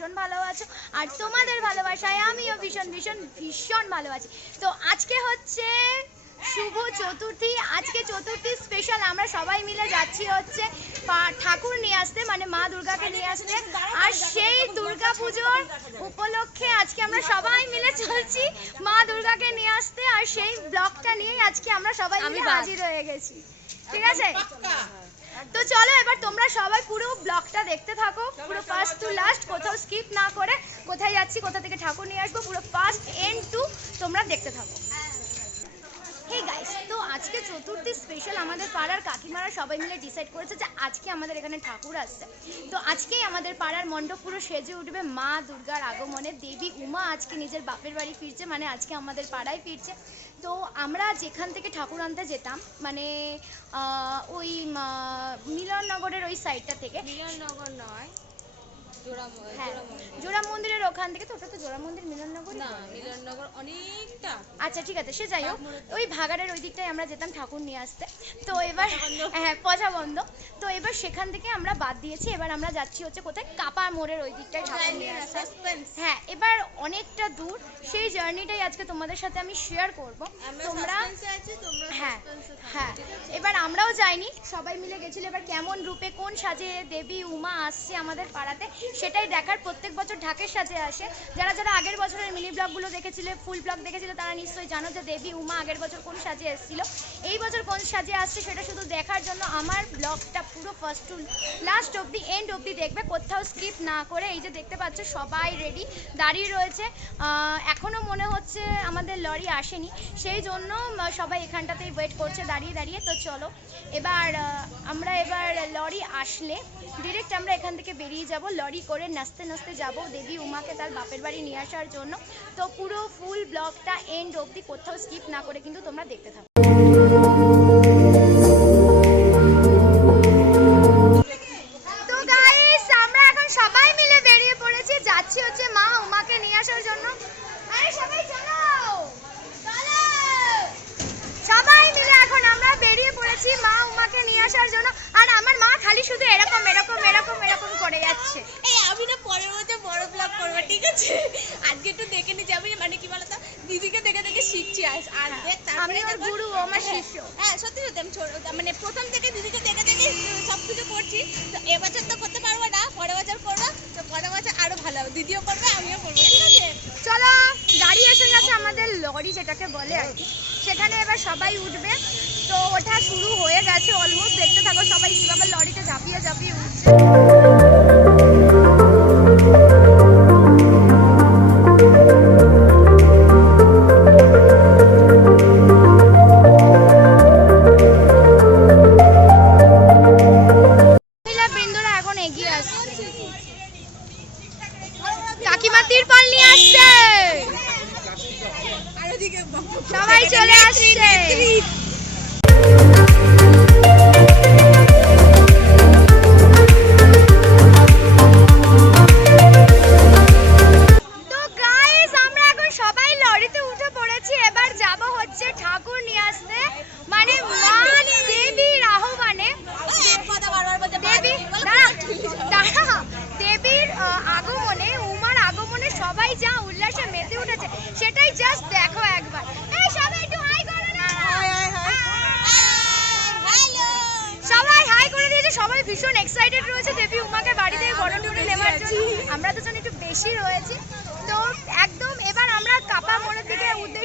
ভীষণ ভালো আছো। আর তোমাদের ভালোবাসায় আমিও ভীষণ ভীষণ ভীষণ ভালো আছি। তো আজকে হচ্ছে শুভ চতুর্থী। আজকে চতুর্থী স্পেশাল আমরা সবাই মিলে যাচ্ছি হচ্ছে ঠাকুর নিয়ে আসতে মানে মা দুর্গাকে নিয়ে আসতে। আর সেই দুর্গা পুজোর উপলক্ষে আজকে আমরা সবাই মিলে চলছি মা দুর্গাকে নিয়ে আসতে। আর সেই ব্লগটা নিয়েই আজকে আমরা সবাই মিলে। হাজির হয়ে গেছি। ঠিক আছে? তো চলো এবার তোমরা সবাই পুরো ব্লগটা দেখতে থাকো। পুরো ফার্স্ট টু লাস্ট কোথাও স্কিপ না করে কোথায় যাচ্ছি, কোথা থেকে ঠাকুর নিয়ে আসব, পুরো ফার্স্ট এন্ড টু তোমরা দেখতে থাকো। হে গাইস তো আজকে চতুর্থী স্পেশাল আমাদের পাড়ার কাকিমারা সবাই মিলে ডিসাইড করেছে যে আজকে আমাদের এখানে ঠাকুর আসছে। তো আজকেই আমাদের পাড়ার মণ্ডপ পুরো সেজে উঠবে মা দুর্গার আগমনে। দেবী উমা আজকে নিজের বাপের বাড়ি ফিরছে মানে আজকে আমাদের পাড়ায় ফিরছে। তো আমরা যেখান থেকে ঠাকুর আনতে যেতাম মানে ওই মিলননগরের ওই সাইডটা থেকে। মিলননগর নয় হ্যাঁ জোড়া মন্দিরের ওখান থেকে তো ওটা তো জোড়া মন্দির মিলননগর না মিলননগর অনেকটা আচ্ছা ঠিক আছে সে যাই হোক। ওই ভাগাড়ের ওই দিকটায় আমরা যেতাম ঠাকুর নিয়ে আসতে। তো এবার হ্যাঁ পচা বন্ধ তো এবার সেখান থেকে আমরা বাদ দিয়েছি। এবার আমরা যাচ্ছি হচ্ছে কোথায়? কাপা মোড়ের ওই দিকটায় ঠাকুর নিয়ে আসতে। হ্যাঁ এবার অনেকটা দূর। সেই জার্নিটাই আজকে তোমাদের সাথে আমি শেয়ার করব। তোমরা হ্যাঁ হ্যাঁ। এবার আমরাও যাইনি। সবাই মিলে গেছিল। এবার কেমন রূপে কোন সাজে দেবী উমা আসছে আমাদের পাড়াতে সেটাই দেখার প্রত্যেক বছর ঢাকের সাজে আসে। যারা যারা আগের বছরের মিনি ব্লগগুলো দেখেছিলে, ফুল ব্লগ দেখেছিলে, তারা নিশ্চয়ই জানো যে দেবী উমা আগের বছর কোন সাজে এসেছিল। এই বছর কোন সাজে আসছে সেটা শুধু দেখার জন্য আমার ব্লগটা পুরো ফার্স্ট টু লাস্ট অবধি এন্ড অবধি দেখবে। কোথাও স্কিপ না করে এই যে দেখতে পাচ্ছ, সবাই রেডি দাঁড়িয়ে রয়েছে। এখনও মনে হচ্ছে আমাদের লরি আসেনি। সেই জন্য সবাই এখানটাতেই ওয়েট করছে, দাঁড়িয়ে দাঁড়িয়ে। তো চলো, এবার আমরা এবার লরি আসলে ডিরেক্ট আমরা এখান থেকে বেরিয়ে যাব। লরি করে নাচতে নাচতে যাব। দেবী উমাকে তার বাপের বাড়ি নিয়ে আসার জন্য। তো পুরো ফুল ব্লগটা এন্ড অবধি কোথাও স্কিপ না করে কিন্তু তোমরা দেখতে থাকো। আসার জন্য। আর আমার মা খালি শুধু এরকম এরকম এরকম এরকম করে যাচ্ছে এই আমি না পরের বছর বড় ব্লগ করব ঠিক আছে? আজকে একটু দেখে নিচ্ছি আমি মানে কি বলতো দিদিকে দেখে দেখে শিখছি আজ আর দেখ তারপরে গুরু, আমার হ্যাঁ, শিষ্য। হ্যাঁ সত্যি সত্যি আমি ছোট মানে প্রথম থেকে দিদিকে দেখে দেখে সব কিছু করছি। তো এবছর তো করতে পারব না পরের বছর করব তো পরের বছর আরও ভালো হবে। দিদিও করবে আমিও করব ঠিক আছে। চলো গাড়ি এসে গেছে আমাদের লরি যেটাকে বলে আর কি। সেখানে এবার সবাই উঠবে। তো ওঠা শুরু হয়ে গেছে অলমোস্ট। দেখতে থাকো সবাই কীভাবে লরিতে ঝাঁপিয়ে ঝাঁপিয়ে উঠছে।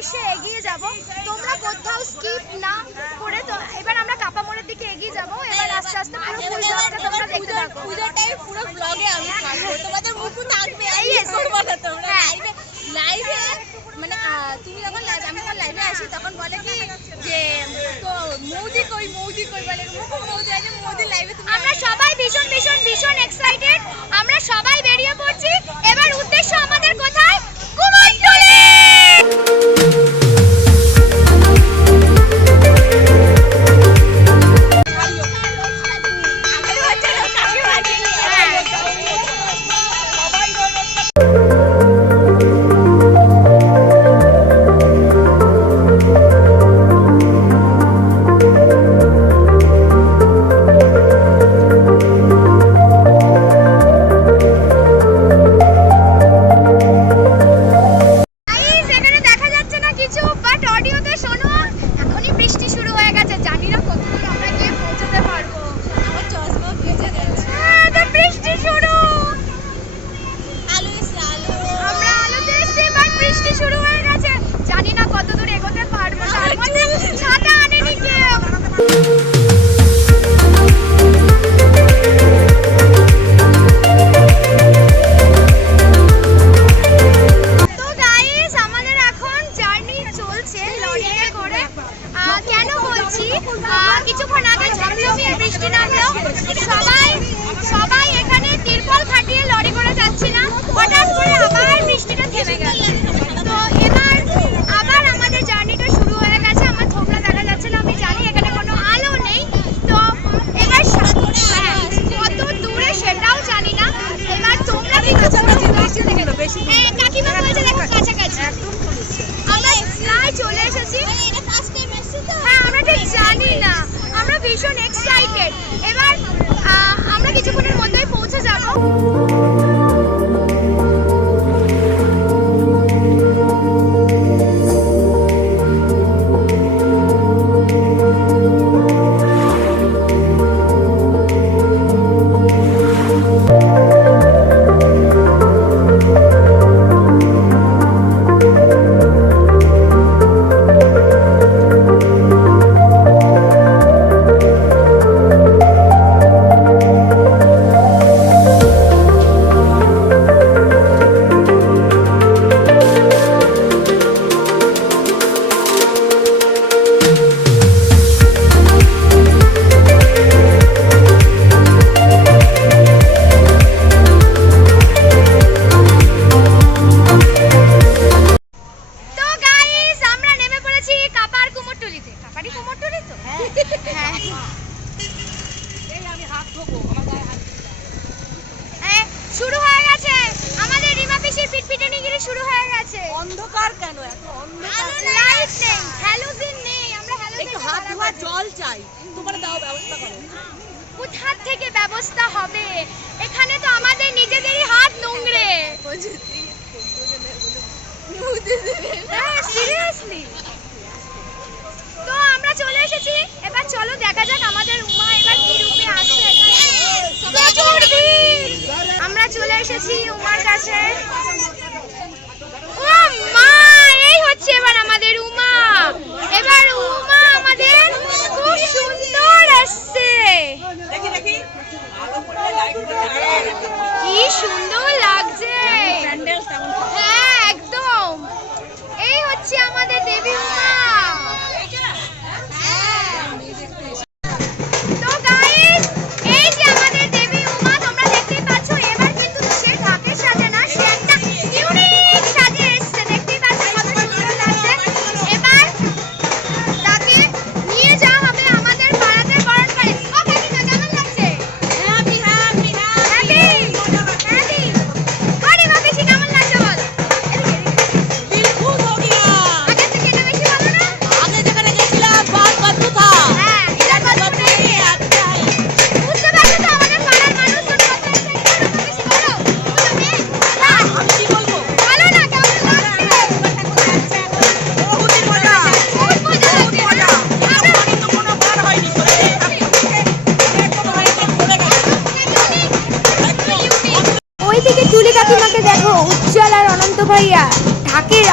উদ্দেশ্যে এগিয়ে যাব। তোমরা কোথাও স্কিপ না করে তো এবার আমরা কাপা মোড়ের দিকে এগিয়ে যাব। এবার আস্তে আস্তে পুরো ফুল ব্লগটা তোমরা দেখতে থাকো। পুজোর টাইম পুরো ব্লগে আমি থাকব তোমাদের মুখও থাকবে এই এসো। না তোমরা? হ্যাঁ। লাইভে লাইভে মানে তুমি যখন লাইভ আমি যখন লাইভে আসি তখন বলে কি যে তো মৌদি কই মৌদি কই বলে মুখ মৌদি আছে মৌদি লাইভে আমরা সবাই ভীষণ ভীষণ ভীষণ এক্সাইটেড আমরা সবাই মন্দির তো আমরা চলে এসেছি। এবার চলো দেখা যাক আমাদের উমা এবার কি রূপে আসছে। আমরা চলে এসেছি উমার কাছে। ও মা এই হচ্ছে এবার আমাদের উমা। এবার উমা আমাদের খুব সুন্দর আসছে। কি সুন্দর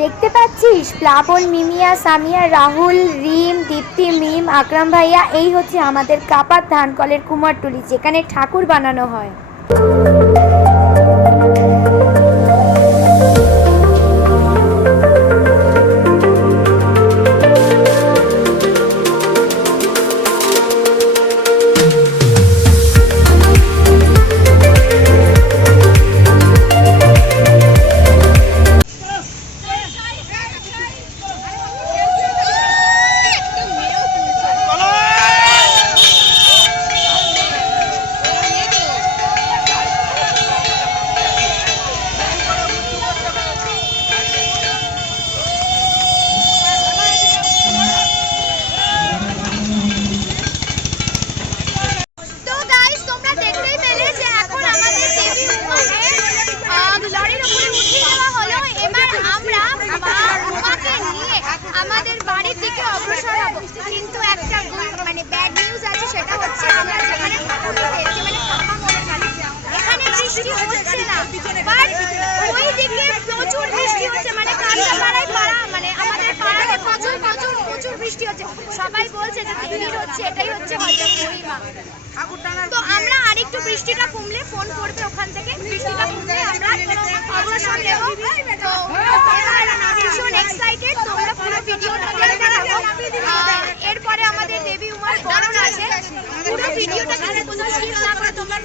দেখতে পাচ্ছিস? প্লাবন মিমিয়া সামিয়া রাহুল রিম দীপ্তি মিম আকরাম ভাইয়া এই হচ্ছে আমাদের কাপার ধানকলের কুমারটুলি যেখানে ঠাকুর বানানো হয়। বলছে যে হচ্ছে এটাই হচ্ছে মহিমা তো আমরা বৃষ্টিটা কমলে ফোন করবে ওখান থেকে। বৃষ্টিটা কমলে আমরা অগ্রসর নেব। তো ভীষণ এক্সাইটেড পুরো ভিডিওটা এরপরে আমাদের দেবী উমার আছে। পুরো ভিডিওটা স্কিপ না করে তোমরা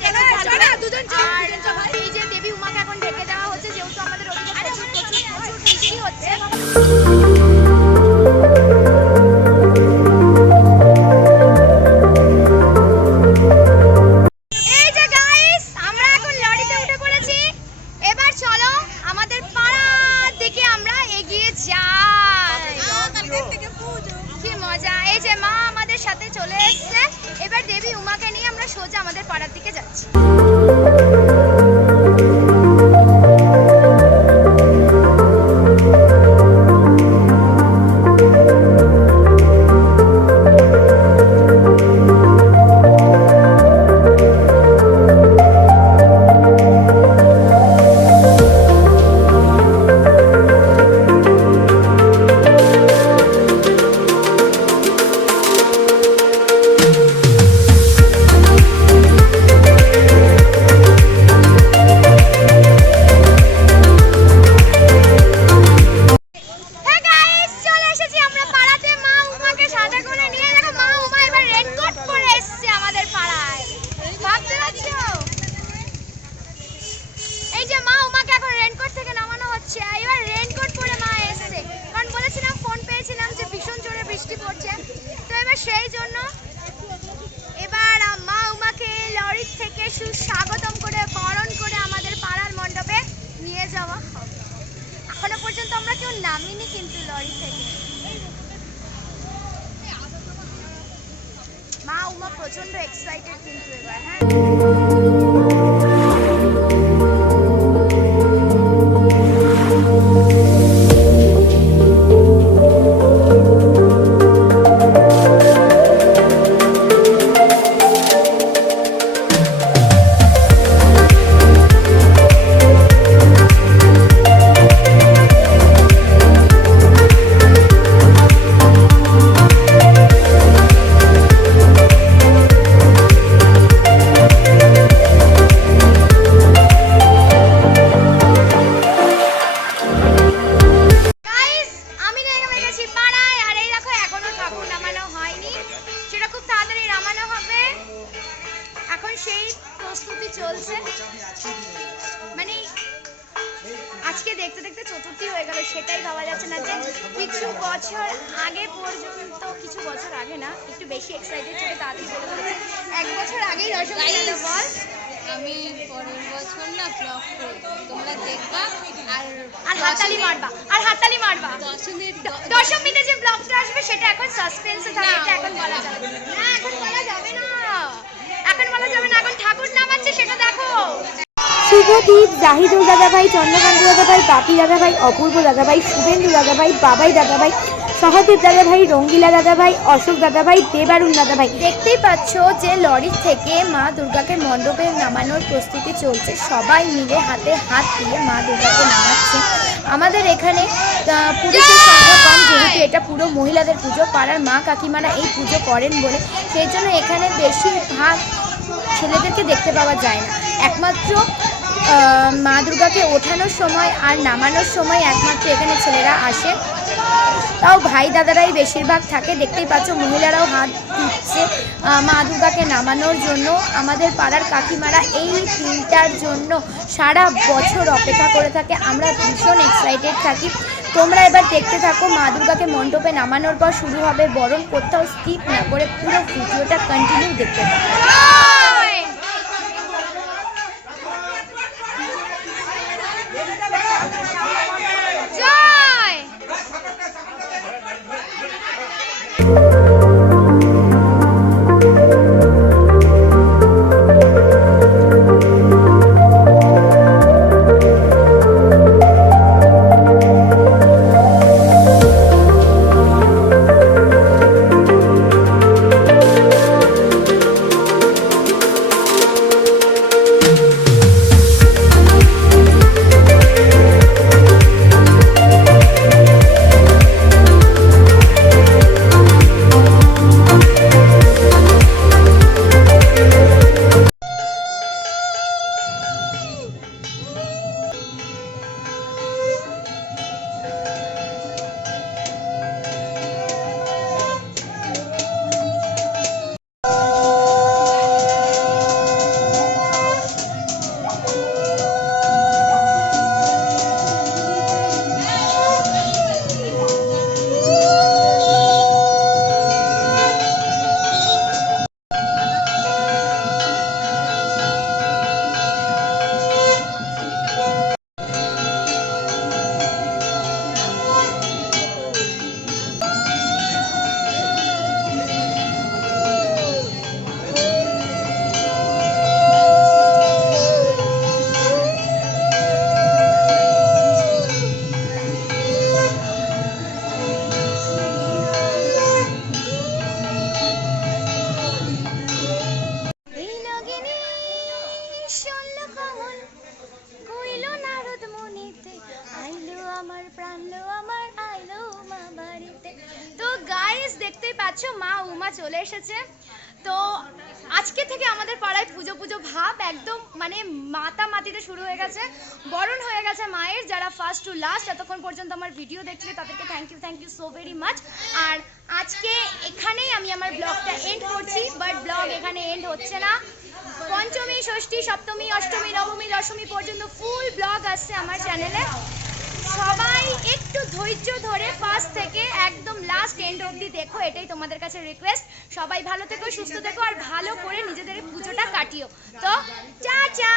আর এই যে দেবী উমাকে এখন ঢেকে দেওয়া হচ্ছে যেহেতু আমাদের প্রচুর প্রচুর বৃষ্টি হচ্ছে। সেই জন্য এবার মা উমাকে লরির থেকে সুস্বাগতম করে বরণ করে আমাদের পাড়ার মণ্ডপে নিয়ে যাওয়া হবে। এখনও পর্যন্ত আমরা কেউ নামিনি কিন্তু লরি থেকে। মা উমা প্রচণ্ড এক্সাইটেড কিন্তু এবার হ্যাঁ? আজকে দেখতে দেখতে চতুর্থী হয়ে গেল সেটাই ভাবা যাচ্ছে না যে কিছু বছর আগে পর্যন্ত কিছু বছর আগে না একটু বেশি এক্সাইটেড থেকে তাড়াতাড়ি বলে এক বছর আগেই দশমী গেল বল। আমি পরের বছর না ব্লগ করব তোমরা দেখবা আর আর হাততালি মারবা আর হাততালি মারবা। দশমীর দশমীতে যে ব্লগটা আসবে সেটা এখন সাসপেন্সে থাকে এটা এখন বলা যাবে না। না এখন বলা যাবে না। এখন বলা যাবে না এখন ঠাকুর নামাচ্ছে সেটা দেখো। শুভদীপ, জাহিদুল দাদাভাই, চন্দ্রকান্ত দাদাভাই পাপি দাদাভাই, অপূর্ব দাদাভাই, শুভেন্দু দাদাভাই, বাবাই দাদাভাই, সহদেব দাদাভাই, রঙ্গিলা দাদাভাই, অশোক দাদাভাই, দেবারুণ দাদাভাই। দেখতেই পাচ্ছ যে লরির থেকে মা দুর্গাকে মণ্ডপে নামানোর প্রস্তুতি চলছে। সবাই মিলে হাতে হাত দিয়ে মা দুর্গাকে নামাচ্ছে। আমাদের এখানে পুরুষের সংখ্যা কম, যেহেতু এটা পুরো মহিলাদের পুজো, পাড়ার মা কাকিমারা এই পুজো করেন বলে। সেই জন্য এখানে বেশিরভাগ ছেলেদেরকে দেখতে পাওয়া যায় না। একমাত্র মা দুর্গাকে ওঠানোর সময় আর নামানোর সময় একমাত্র এখানে ছেলেরা আসে। তাও ভাই দাদারাই বেশিরভাগ থাকে। দেখতেই পাচ্ছ মহিলারাও হাত দিচ্ছে মা দুর্গাকে নামানোর জন্য। আমাদের পাড়ার কাকিমারা এই দিনটার জন্য সারা বছর অপেক্ষা করে থাকে। আমরা ভীষণ এক্সাইটেড থাকি। তোমরা এবার দেখতে থাকো মা দুর্গাকে মণ্ডপে নামানোর পর শুরু হবে বরণ কোথাও স্কিপ না করে পুরো ভিডিওটা কন্টিনিউ দেখতে থাকো। মাতা মাতিতে শুরু হয়ে গেছে, বরণ হয়ে গেছে মায়ের, যারা ফার্স্ট টু লাস্ট এতক্ষণ পর্যন্ত আমার ভিডিও দেখছিলে তাদেরকে thank you thank you so very much আর আজকে এখানেই আমি আমার ব্লগটা এন্ড করছি বাট ব্লগ এখানে এন্ড হচ্ছে না। পঞ্চমী, ষষ্ঠী, সপ্তমী, অষ্টমী, নবমী, দশমী পর্যন্ত ফুল ব্লগ আসছে আমার চ্যানেলে সবাই একটু ধৈর্য ধরে ফার্স্ট থেকে একদম লাস্ট এন্ড অব্দি দেখো, এটাই তোমাদের কাছে রিকোয়েস্ট সবাই ভালো থেকো, সুস্থ থেকো, আর ভালো করে নিজেদের পুজোটা কাটিও। তো চা চা